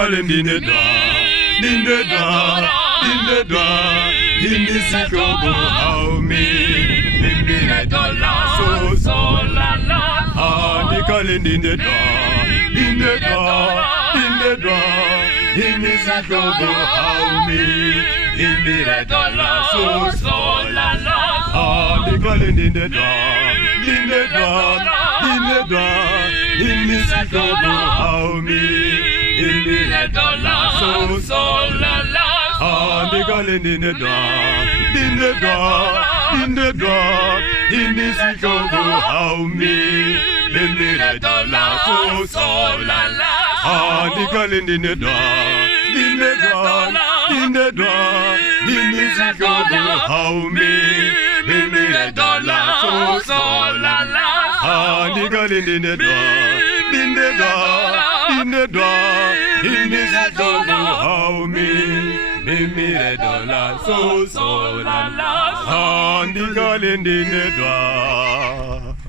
calling in the dark, in the dark, in the dark, in the sick of me, in the dollar, so la la. Ah, they calling in the dark, in the dark, in the dark, in the sick of me, in the dollar, so la la. Ah, they calling in the dark, in the dark, in the dark, in the sick of me. In the dollar, so la la. Ah, they calling in the dark, in the dark, in the dark, in the sick of me. In the dollar, so la la. Ah, they calling in the dark, in the dark, in the dark, in the sick of me. In the dollar, so la la. Ah, they calling in the dark, in the dark, in the dark, in the sick of me. In the dollar, so la la. Ah, they calling in the dark.